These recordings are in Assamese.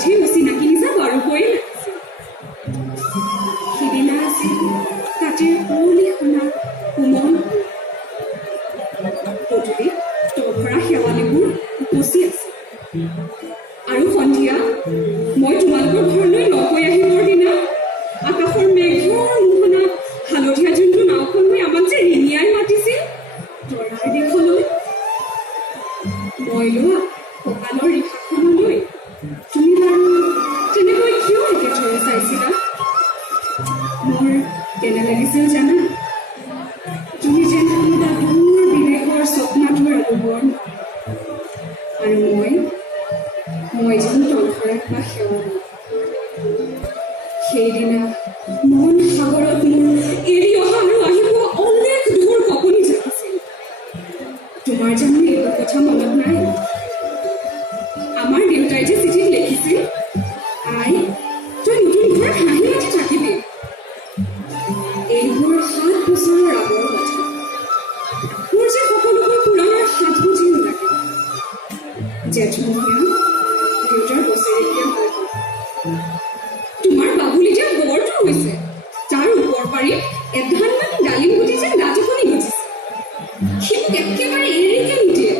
মুঠেই অচিনাকি নিচা বাৰুকৈয়ে লাগিছিল। সিদিনা আছিল কাতিৰ কুঁৱলী শুনা কোমল পদূলিত তৰভৰা শেৱালিবোৰ উপচি আছে। আৰু সন্ধিয়া মই তোমালোকৰ ঘৰলৈ নকৈ আহিবৰ দিনা আকাশৰ মেঘৰ মোহনা হালধীয়া যোনটো নাওখন হৈ আমাক যে ৰিঙিয়াই মাতিছিল তৰাৰ দেশলৈ। মই লোৱা কঁকালৰ ৰিহাখনলৈ তুমি বাৰু তেনেকৈ কিয় একেথৰে চাইছিলা? মোৰ কেনে লাগিছিল জানা? তুমি যেন কোনোবা দূৰ বিদেশৰ স্বপ্নাটোৰ আলোবৰ আৰু মই যেন তলফৰা বা সেৱা। সেইদিনা মন সাগৰত মোৰ এৰি অহা আৰু আহিব অনেক দূৰ কঁপনি জাগিছিল। তোমাৰ জানো এইটো কথা মনত নাই? আমাৰ দেউতাই যে চিঠিত লিখিছিল, আই তই নতুন ঘৰত হাঁহি মাতি থাকিবি। এইবোৰ 7 বছৰৰ আগৰ কথা। মোৰ যে সকলোবোৰ পুৰাণৰ 7 বুজিও লাগে। জেঠমহীয়া দেউতাৰ বছৰেকীয়া হৈ গ'ল। তোমাৰ বাবুলি যে বৰটো হৈছে, তাৰ ওপৰ পাৰি এধানমান ডালিম গুটি যেন দাঁতিখনি গুজিছে। সি মোক একেবাৰে এৰিকে নিদিয়ে।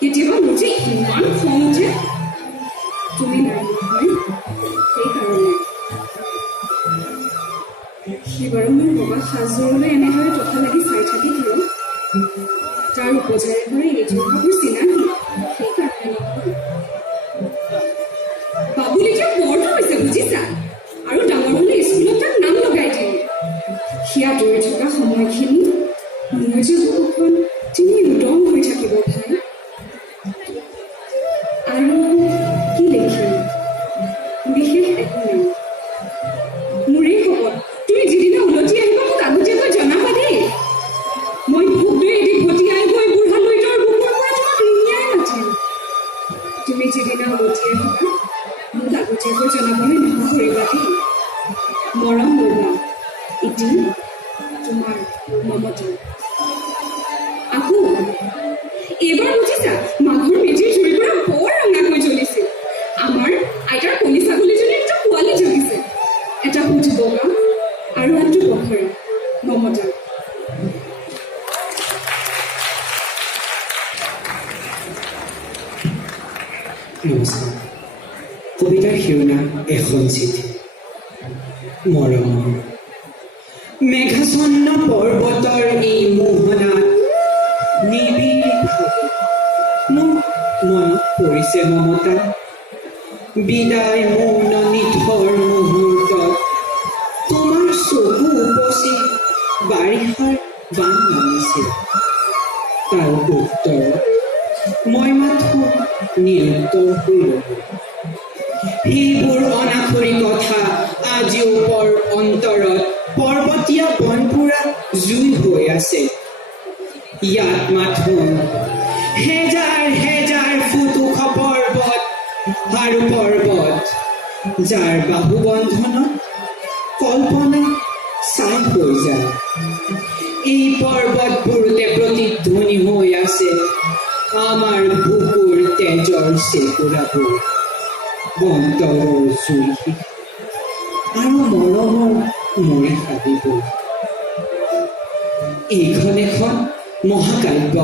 কেতিয়াবা মোৰ যে ইমান খং উঠে। তুমি নাই নহয়, সেইকাৰণে সি বাৰু মোৰ বগা সাজযোৰলৈ এনেদৰে তথা লাগি চাই থাকি কিয়? তাৰ উপজাৰে পৰা এৰি থকাবোৰ চিনাকি, সেইকাৰণে নহয়। বাবুলি যে বৰটো হৈছে বুজিছা, আৰু ডাঙৰ হ'লে স্কুলত তাক নাম লগাই দিয়ে। সিয়া দৌৰি থকা সময়খিনি মোৰ যে বুকুখন তিনি উদং হৈ থাকিব ভাই। আৰু কি লিখিম? বিশেষ একো নাই। মোৰেই শপত, তুমি যিদিনা উলটি আহিবা মোক আগতীয়াকৈ জনাবা দেই। মই ভোক লৈ এদি ঘটিয়াই গৈ বুঢ়ালৈতৰ বুকুৰ পৰা তোমাক ৰিঙিয়াই মাতিম। তুমি যিদিনা উলটি আহিবা মোক আগতীয়াকৈ জনাবলৈ নাপাহৰিবা দেই। মৰম লবা ইতি তোমাৰ মমতা। আকৌ এইবাৰ বুজিছা, মাঘৰ মেজিৰ জুইৰ পৰা বৰ ৰঙাকৈ জ্বলিছিল। আমাৰ আইতাৰ কণী ছাগলীজনীৰ এটা পোৱালি জগিছে। এটা সুধ বগা আৰু আনটো পখৰা। মমতা। নমস্কাৰ। কবিতাৰ শিৰোনাম এখন চিঠি। মৰমৰ মেঘাচ্ছন্ন পৰ্বতৰ এই মোহনাত নিবিড়ভাৱে মোৰ মনত পৰিছে মমতা। বিদায় মৌন নিথৰ মুহূৰ্তত তোমাৰ চকু উপচি বাৰিষাৰ বান নামিছিল। তাৰ উত্তৰত মই মাথো নিৰুত্তৰ হৈ ৰ'লো। সেইবোৰ অনাখৰি কথা আজিও পৰ অন্তৰত পৰ্বতীয়া বনপুৰা জুই হৈ আছে। ইয়াত মাথো হেজাৰ হেজাৰ ফুট ওখ পৰ্বত আৰু পৰ্বত, যাৰ বাহুবন্ধনত কল্পনা চাপ হৈ যায়। এই পৰ্বতবোৰতে প্ৰতিধ্বনি হৈ আছে আমাৰ বুকুৰ তেজৰ চেকুৰাবোৰ, অন্তৰৰ জুই আৰু মৰমৰ মৰি সাবিবোৰ। এইখন এখন মহাকাব্য,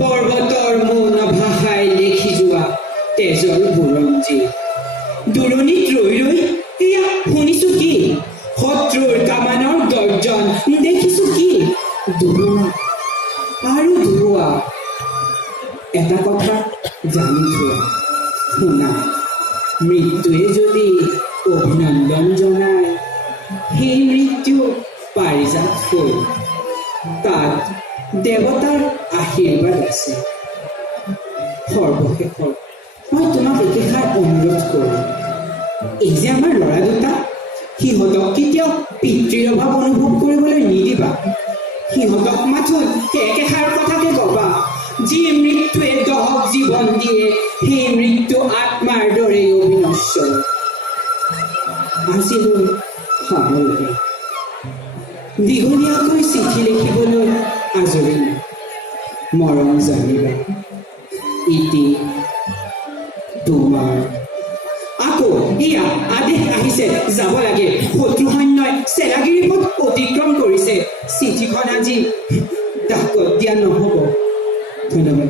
পৰ্বতৰ মৌন ভাষাই লেখি যোৱা তেজৰ বুৰঞ্জী। দূৰণিত ৰৈ ৰৈ এয়া শুনিছো কি শত্ৰুৰ কামানৰ গৰ্জন, দেখিছো কি ধুমুহা আৰু ধুৱা। এটা কথা জানি থোৱা, শুনা, মৃত্যুৱে যদি অভিনন্দন জনায়, সেই মৃত্যু পাৰিজাত ফুল, তাত দেৱতাৰ আশীৰ্বাদ আছে। সৰ্বশেষত মই তোমাক একেষাৰ অনুৰোধ কৰোঁ, এই যে আমাৰ ল'ৰা দুটা, সিহঁতক কেতিয়াও পিতৃৰ অভাৱ অনুভৱ কৰিবলৈ নিদিবা। সিহঁতক মাথো একেষাৰ কথাকে কবা, যি মৃত্যুৱে দহক জীৱন দিয়ে, সেই মৃত্যু আত্মাৰ দৰে অবিনশ্বৰ। আজিলৈ সামৰিলে। দীঘলীয়াকৈ চিঠি লিখিবলৈ আজৰি নাই। মৰম জানিবা, ইতি তোমাৰ প্ৰভু ইয়া আদেশ আহিছে যাব লাগে শত্ৰু সৈন্যই চেৰাগিৰি পথ অতিক্ৰম কৰিছে চিঠিখন আজি ডাকত দিয়া নহ'ব ধন্যবাদ